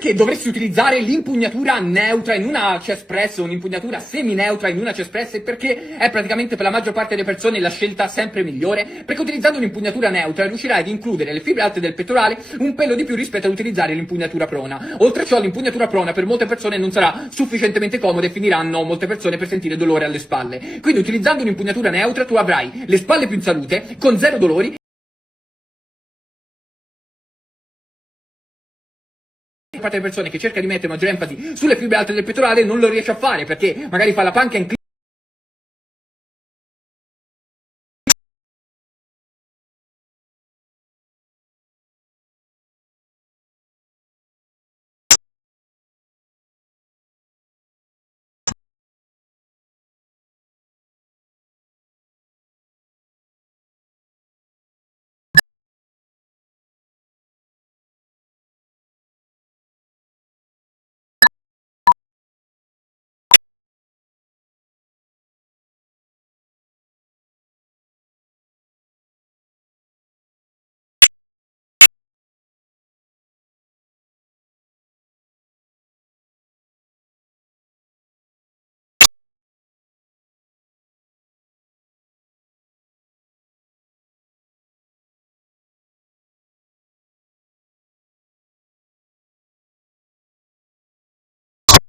perché dovresti utilizzare l'impugnatura neutra in una chest press o un'impugnatura semi-neutra in una chest press, e perché è praticamente per la maggior parte delle persone la scelta sempre migliore? Perché utilizzando un'impugnatura neutra riuscirai ad includere le fibre alte del pettorale un pelo di più rispetto ad utilizzare l'impugnatura prona. Oltre a ciò, l'impugnatura prona per molte persone non sarà sufficientemente comoda e finiranno molte persone per sentire dolore alle spalle. Quindi utilizzando un'impugnatura neutra tu avrai le spalle più in salute, con zero dolori. Parte delle persone che cerca di mettere maggiore enfasi sulle fibre alte del pettorale non lo riesce a fare perché magari fa la panca inclina